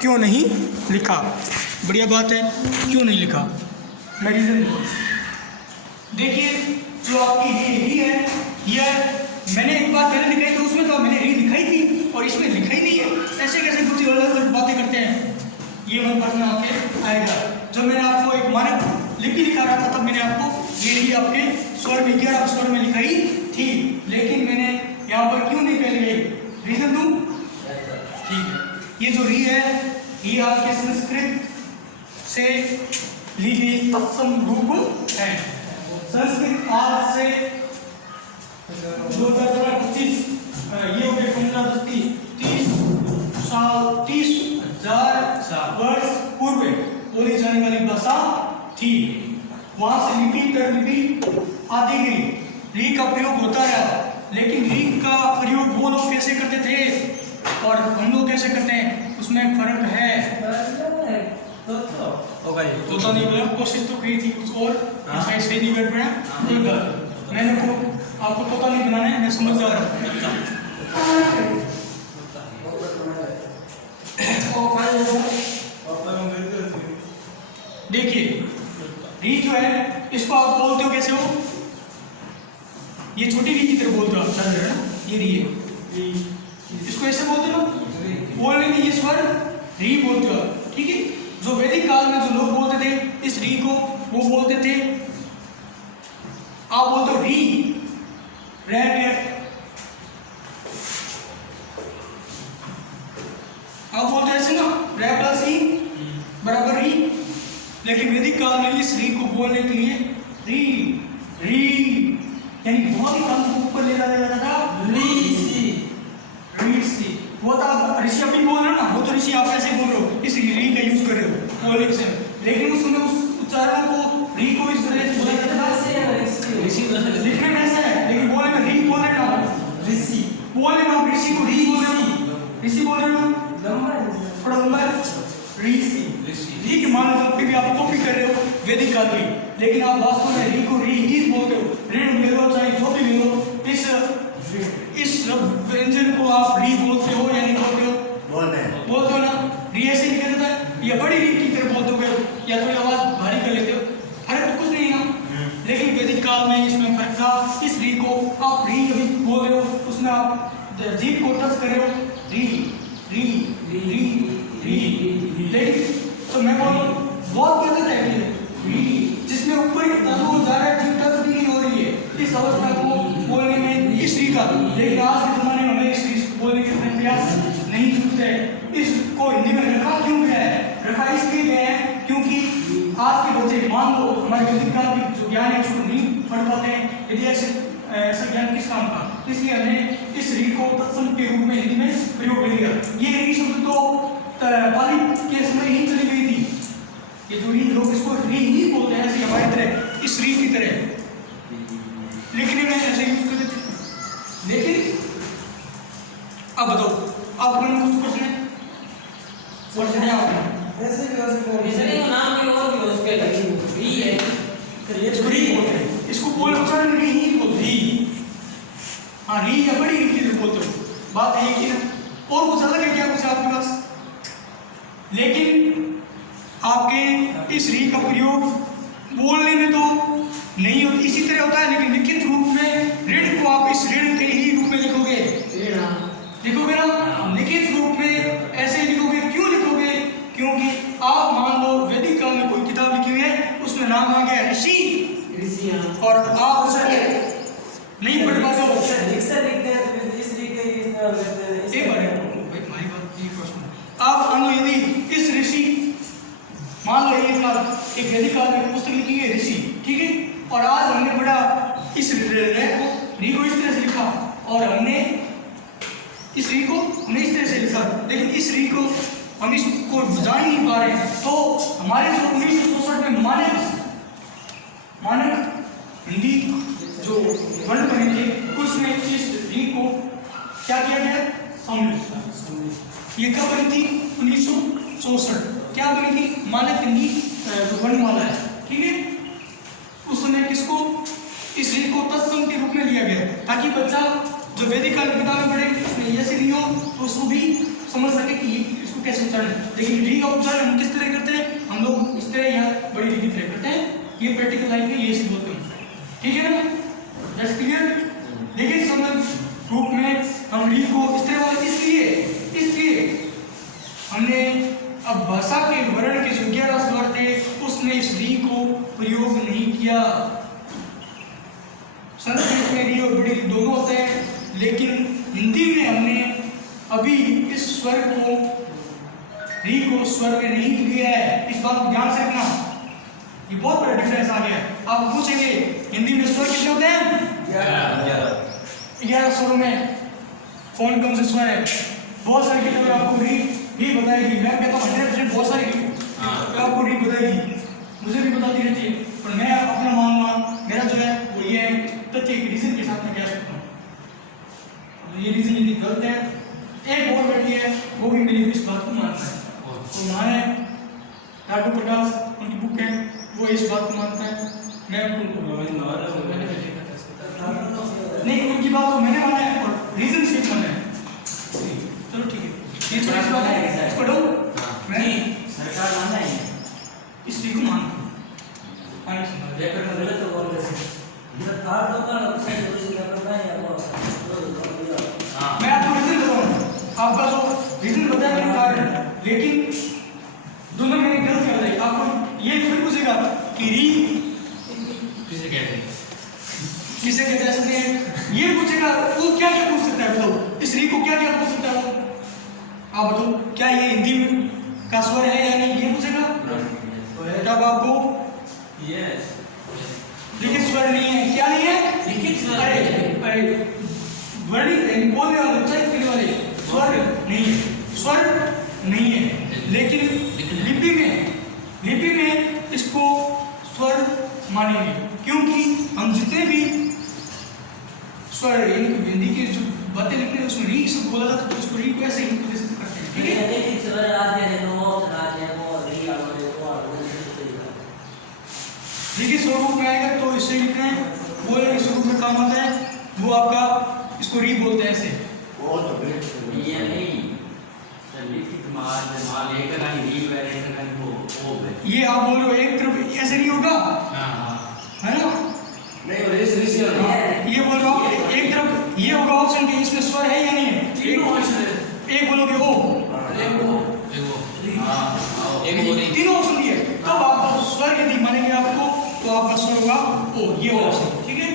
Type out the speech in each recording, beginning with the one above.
क्यों नहीं लिखा? बढ़िया बात है, क्यों नहीं लिखा? मैं रीज़न देखिए, जो आपकी री है, यह मैंने एक बार पहले लिखाई तो उसमें तो मैंने री लिखाई थी और इसमें लिखा ही नहीं है। ऐसे कैसे दूसरी अलग अलग बातें करते हैं, ये मन पढ़ना आपके आएगा। जब मैंने आपको एक मानक लिपि लिखा रहा था तब मैंने आपको ये री आपके स्वर में 11 स्वर में लिखाई थी, लेकिन मैंने यहाँ पर क्यों नहीं पहले गई? रीजन दूं? ठीक है, ये जो री है ये आपके संस्कृत से ली गई तत्सम रूप है। संस्कृत आज से 2025 ये हो गए 30,000 वर्ष पूर्व बोली जाने वाली भाषा थी। वहां से लिपि कर लिपि आती गई, री का प्रयोग होता रहा, लेकिन री का प्रयोग वो लोग कैसे करते थे और हम लोग कैसे करते हैं उसमें फर्क है। तो नहीं बोला, कोशिश तो की थी कुछ और, शायद सही नहीं बैठ पाया। मैंने को आपको तोता नहीं बनाना है, मैं समझदार हूँ। देखिए री जो है इसको आप बोलते हो कैसे हो? ये छोटी री की तरह बोलते हो आप, ये री है, इसको ऐसे बोलते हो, बोलने में ये स्वर री बोलते हो, ठीक है। जो वैदिक काल में जो लोग बोलते थे इस री को, वो बोलते थे, आप बोलते हो री, आप बोलते ऐसे ना, रे प्लस ई बराबर री। लेकिन वैदिक काल में इस री को बोलने के लिए री री यानी बहुत ही कम को ऊपर ले जाता था, ऋषि वो था। ऋषि अभी बोल रहे हो ना, वो तो ऋषि आप ऐसे बोल रहे हो, इस री का यूज कर रहे हो बोलने से, लेकिन उस समय उस उच्चारण को री को इस तरह से बोला जाता था। लिखने में ऐसा है, लेकिन बोलने में री बोल रहे ना, ऋषि बोलने में आप ऋषि को री बोल रहे हो, ऋषि बोल रहे हो थोड़ा लंबा ऋषि री के मान लो भी आप कॉपी कर रहे हो वैदिक काल की, लेकिन आप वास्तव में री को री ही बोलते हो। ऋण ले लो चाहे जो भी ले लो, इस व्यंजन को आप री बोलते हो या नहीं बोलते हो? बोलते हो ना। री ऐसे लिखा जाता है या बड़ी री की तरह बोलते हो या थोड़ी आवाज भारी कर लेते हो, फर्क तो कुछ नहीं ना। लेकिन वैदिक काल में इसमें फर्क था। इस री को आप री अभी बोल रहे हो, उसमें आप जीभ को टच कर रहे हो, री री री री री, लेकिन तो मैं बोलूं बहुत गलत है री, जिसमें ऊपर तत्व जा रहा है, जीभ टच भी नहीं हो रही है इस अवस्था को बोलने में इस री का। लेकिन आज के जमाने में हमें इस री बोलने के प्रयास नहीं छूटते। इसको हिंदी में रखा क्यों गया है? रखा इसलिए गया है क्योंकि आज के बच्चे मान लो हमारे वैदिक काल की जो ज्ञान है उसको नहीं पढ़ पाते हैं, यदि ऐसा ज्ञान किस काम का, इसलिए हमने इस री को तत्सम के रूप में हिंदी में प्रयोग कर लिया। ये री शब्द तो पाली के समय ही चली गई थी, ये जो री लोग इसको री ही बोलते हैं ऐसे हमारी तरह, इस री की तरह लिखने में ऐसे यूज करते थे। लेकिन अब बताओ आप मैंने कुछ क्वेश्चन है ऐसे नहीं नाम भी और भी उसके री है, री बोलते हैं इसको, बोल उच्चारण री ही बोलते हैं। हाँ री या बड़ी री की बोलते हो, बात है कि ना, और कुछ अलग है क्या कुछ आपके पास? लेकिन आपके इस री का प्रयोग बोलने में तो नहीं होता, इसी तरह होता है, लेकिन लिखित रूप में ऋण को आप इस ऋण के ही रूप में लिखोगे, लिखोगे ना, लिखित रूप में ऐसे लिखोगे। क्यों लिखोगे? क्योंकि आप मान लो वैदिक काल में कोई किताब लिखी हुई है, उसमें नाम आ गया ऋषि, और आप उसे नहीं पढ़ पाते हो, आप मान लो यदि इस ऋषि, मान लो एक वैदिक काल में पुस्तक लिखी है ऋषि, ठीक है, और आज हमने पढ़ा इस री को इस तरह से लिखा, और हमने इस री को हमने इस तरह से लिखा, लेकिन इस री को हम इसको जान नहीं पा रहे हैं। तो हमारे जो 1964 में मानक हिंदी जो वर्ण बने थे उसमें इस री को क्या किया गया? ये कब बनी थी? 1964। क्या बनी थी? मानक हिंदी जो वर्णमाला है, ठीक है, उस समय किसको, इस री को तत्सम के रूप में लिया गया, ताकि बच्चा जो वैदिक काल की किताबें पढ़े उसमें ऐसे नहीं हो तो उसको भी समझ सके कि ये इसको कैसे उच्चारण है। लेकिन री का उच्चारण हम किस तरह करते हैं, हम लोग इस तरह या बड़ी री की तरह करते हैं। ये प्रैक्टिकल लाइफ में ये से बोलते हैं, ठीक है ना, दैट्स क्लियर। देखिए समझ रूप में हम री को इस तरह वाले इसलिए हमने अब भाषा के वर्ण के जो 11 स्वर थे उसमें इस री को प्रयोग नहीं किया। संस्कृत में री और बड़ी री दोनों होते हैं, लेकिन हिंदी में हमने अभी इस स्वर को री को स्वर में नहीं लिया है। इस बात को ध्यान से रखना, ये बहुत बड़ा डिफरेंस आ गया है। आप पूछेंगे हिंदी में स्वर कितने होते हैं? 11 स्वरों में कौन कौन से स्वर है? बहुत सारी किताबें आपको री बताएगी। मैं कहता हूँ 100% बहुत सारी आपको री बताएगी, मुझे भी बताती रहती है, पर मैं अपना मानना मेरा जो है वो ये है, तथ्य एक रीजन के साथ मैं कह सकता हूँ। ये रीजन यदि गलत है, एक और बैठी है वो भी मेरी इस बात को मानता है, तो माने लाडू प्रकाश उनकी बुक है, वो इस बात को मानता है, मैं उनको नहीं, उनकी बात को मैंने माना है और रीजन से माना है। चलो ठीक है, ये थोड़ा सा है पढ़ो। मैं सरकार मानना है इसलिए को मानता हूँ। लेकर में गलत तो बोल रहे सरकार तो का लक्ष्य है उसी का करना है वो। हां मैं आपको रीजन बताऊँ, आपका जो रीजन बताया मैंने कारण, लेकिन दोनों मैंने गलत कर दी। आपको ये फिर पूछेगा कि री किसे कहते हैं, किसे कहते हैं, ये पूछेगा वो क्या क्या पूछ सकता है, बताओ इस री को क्या क्या पूछ सकता है वो, आप बताओ क्या ये हिंदी में का स्वर है या नहीं, ये पूछेगा। तब आपको यस लिखित स्वर नहीं है, क्या नहीं है, लिखित स्वर अरे वर्णित बोलने वाले उच्चारित करने वाले स्वर नहीं है, स्वर नहीं है, लेकिन लिपि में इसको स्वर मानेंगे, क्योंकि हम जितने भी स्वर हिंदी के जो बातें लिखते हैं उसमें री सब बोला जाता है, तो उसको री को ऐसे ही प्रदर्शित करते हैं, ठीक है। लिखित स्वर आते हैं तो आते हैं वो री और देखिए स्वरूप में आएगा तो इससे लिखना है, बोलने के स्वरूप में काम आता है, वो आपका इसको री बोलते हैं ऐसे। ये नहीं लिखित माल एक का री वेरिएंट का वो ये आप बोल रहे हो एक तरफ ऐसे नहीं होगा, है ना, नहीं और इस ये बोल रहे हो एक तरफ ये होगा ऑप्शन के, इसमें स्वर है या नहीं है, एक बोलोगे ओ, तीनों ऑप्शन दिए, तब आपका स्वर यदि मानेंगे आपको तो आपका स्वर होगा ओ, ये ऑप्शन, ठीक है।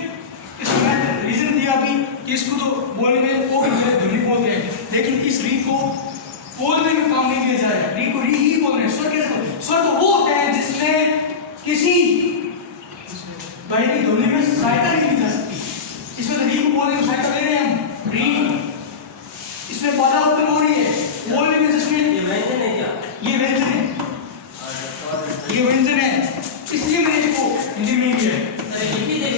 इसमें मैंने रीजन दिया अभी कि इसको तो बोलने में ओ ध्वनि बोलते हैं, लेकिन इस री को बोलने में काम नहीं दिया जा रहा है, री को री ही बोल रहे हैं। स्वर कैसे बोलते हैं? स्वर तो वो होता है जिसमें किसी ध्वनि ध्वनि में सहायता नहीं दी जा सकती, इसमें तो री को बोलने में सहायता ले रहे हैं हम, री इसमें बाधा उत्पन्न हो रही है बोलने में, जिसमें ये व्यंजन है क्या, ये व्यंजन है, ये व्यंजन है, इसलिए मैंने इसको हिंदी में लिया है। लिखित है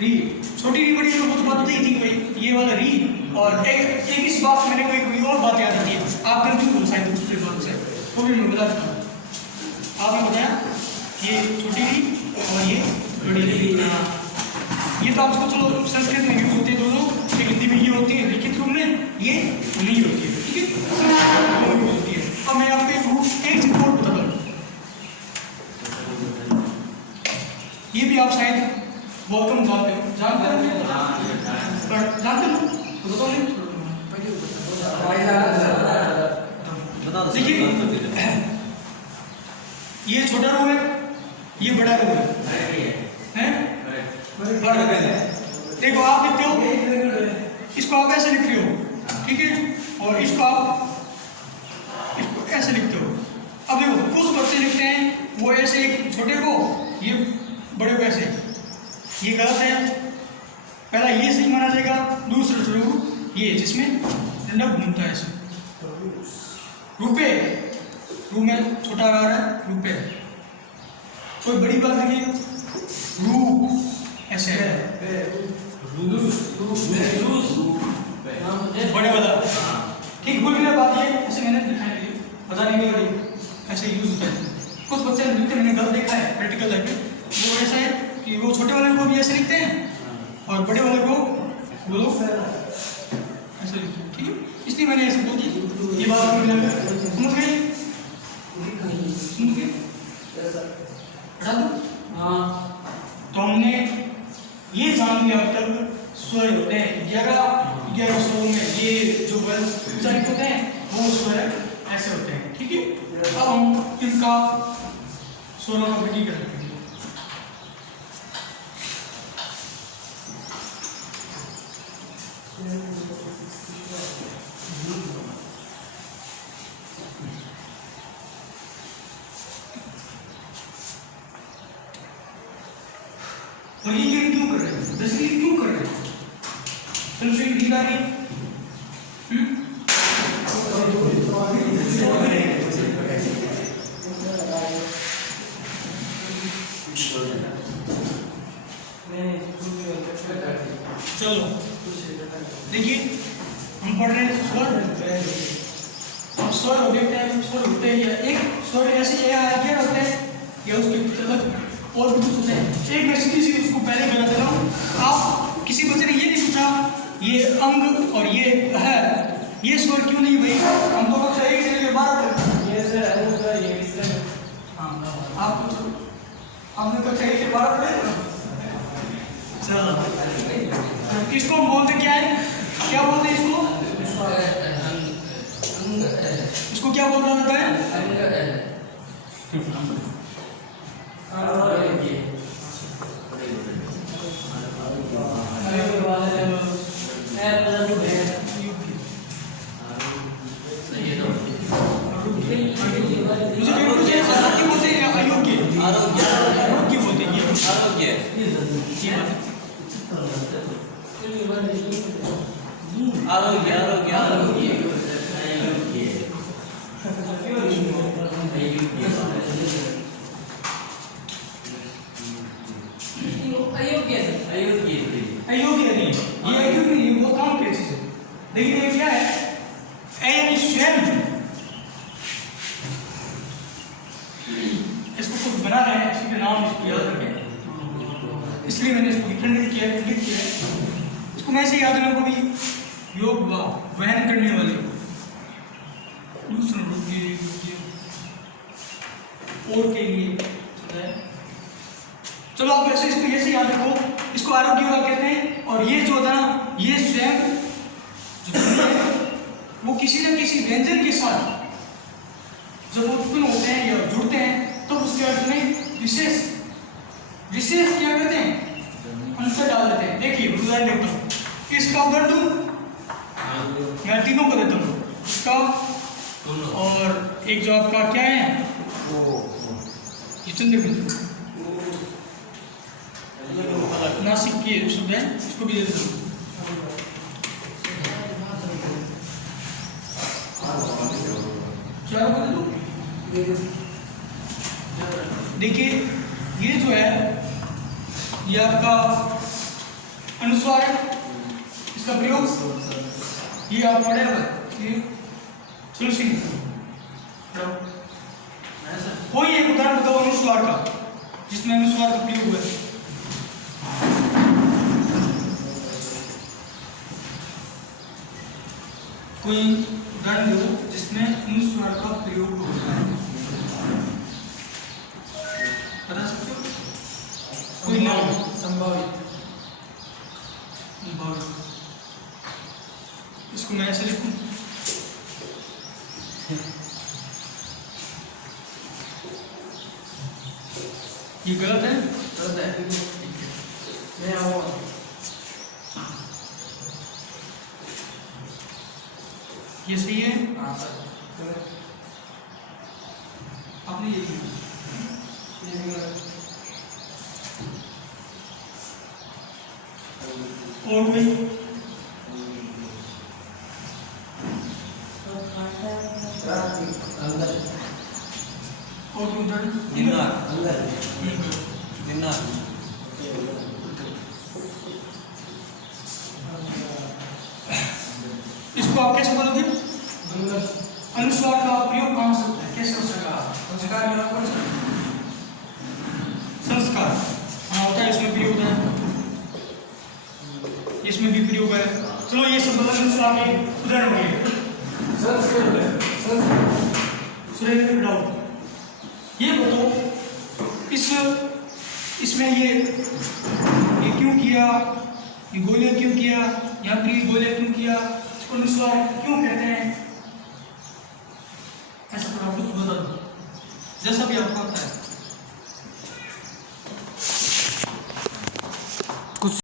री छोटी री बड़ी री वो तो बात बताई थी भाई, ये वाला री और एक इस बात से मैंने कोई और बात याद आती है, आप कंफ्यूज हो शायद दूसरी बात से, वो भी मैं बता देता हूँ। आपने बताया ये छोटी री और ये बड़ी री, ये तो आपको चलो संस्कृत में यूज होती है दोनों, एक हिंदी में ये होती है, लिखित रूप में ये नहीं होती है, ठीक है, यूज होती है। अब मैं आपको एक चीज और बता दूँ, ये भी आप शायद बहुत कम जानते हो, जानते हो तो बताओ नहीं, देखिए ये छोटा रू है, ये बड़ा रू है, देखो आप लिखते हो, इसको आप ऐसे लिख रहे हो, ठीक है, और इसको ऐसे लिखते हो। अब देखो कुछ बच्चे लिखते हैं वो ऐसे, एक छोटे को ये बड़े को ऐसे, ये गलत है, पहला ये सही माना जाएगा, दूसरा रू ये जिसमें डंडा घूमता है ऐसे, रुपए रू में छोटा आ रहा है रुपए, कोई बड़ी बात नहीं, रू ऐसे है, बड़े वाला, ठीक, बोल मेरा बात ये ऐसे मैंने दिखाई दी, पता नहीं मेरी ऐसे यूज होता है। कुछ बच्चे लिखते मैंने गलत देखा है प्रैक्टिकल लाइफ में, वो ऐसा है कि वो छोटे वाले को भी ऐसे लिखते हैं और बड़े वाले को वो लोग ऐसे लिखते हैं, ठीक है। इसलिए मैंने ऐसे बोल दी, ये बात समझ में समझ गई? समझ गई? हटा दूं? हाँ तो हमने ये जान लिया अब तक स्वर होते हैं 11 स्वरों में, ये जो उच्चारित होते हैं वो स्वर ऐसे होते हैं, ठीक है? अब हम इनका स्वरों का वर्गीकरण करेंगे। वर्गीकरण क्यों कर रहे हैं? दसवीं क्यों कर रहे हैं? चलो से रीगा नहीं चलो देखिए हम पढ़ रहे हैं स्वर। अब स्वर देखते हैं, स्वर होते हैं या एक स्वर ऐसे क्या होते हैं या उसके कुछ अलग और भी कुछ होते हैं। एक मैं सीधी सी उसको पहले बता दे रहा हूँ। आप किसी बच्चे ने ये नहीं पूछा ये अंग और ये है, ये स्वर क्यों नहीं भाई? हम तो कक्षा 1 से लेकर 12 तक हाँ आप हमने कक्षा 1 से 12 पढ़े ना। चलो इसको हम बोलते क्या है? क्या बोलते हैं इसको? इसको क्या बोल रहा होता है? अयोग्य नहीं, ये अयोग्य नहीं, वो काम की चीज है। लेकिन ये क्या है? यानी स्वयं इसको कुछ बना रहे हैं, इसके नाम इसको याद रखें, इसलिए मैंने इसको खंडित किया है। इसको मैं ऐसे याद रखूँ भी योग व वहन करने वाले दूसरों और के लिए। चलो आप ऐसे इसको ऐसे याद रखो, इसको आरोग्य वा कहते हैं। और ये जो था ना, ये स्वयं जो है वो किसी न किसी व्यंजन के साथ जब उत्पन्न होते हैं या जुड़ते हैं तो उसके अर्थ में विशेष क्या कहते हैं? अंतर डाल देते हैं। देखिए उदाहरण देता हूँ, इसका उदाहरण दूं, मैं तीनों को देता हूँ, इसका और एक जो आपका क्या है ये चंद्रबिंदु नासिक की शब्द है, इसको भी दे देता हूँ। चारों को दे दूं? देखिए ये जो है ये आपका अनुस्वार है, इसका प्रयोग ये आप पढ़े चलो सिंह कोई एक उदाहरण बताओ अनुस्वार का जिसमें अनुस्वार का प्रयोग हुआ है। कोई उदाहरण दो जिसमें अनुस्वार का प्रयोग होता है, बता सकते हो? कोई नाम संभावित। इसको मैं ऐसे लिखूं, ये गलत है? गलत है। मैं आऊंगा। ये सही है? हाँ सर। आपने ये लिखा और कोई इसको आप कैसे बोलोगे? अनुस्वार का प्रयोग कहाँ से होता है, कैसे हो सका? संस्कार संस्कार हाँ होता है, इसमें प्रयोग है, इसमें भी प्रयोग है। चलो ये सब अनुस्वार के उदाहरण हो गए। सुरेंद्र डाउट ये बताओ इसमें ये क्यों किया, ये गोलियां क्यों किया, यहाँ पर ये गोलियां क्यों किया, इसको निस्वार क्यों कहते हैं, ऐसा थोड़ा कुछ बता दो जैसा भी आपको आता है।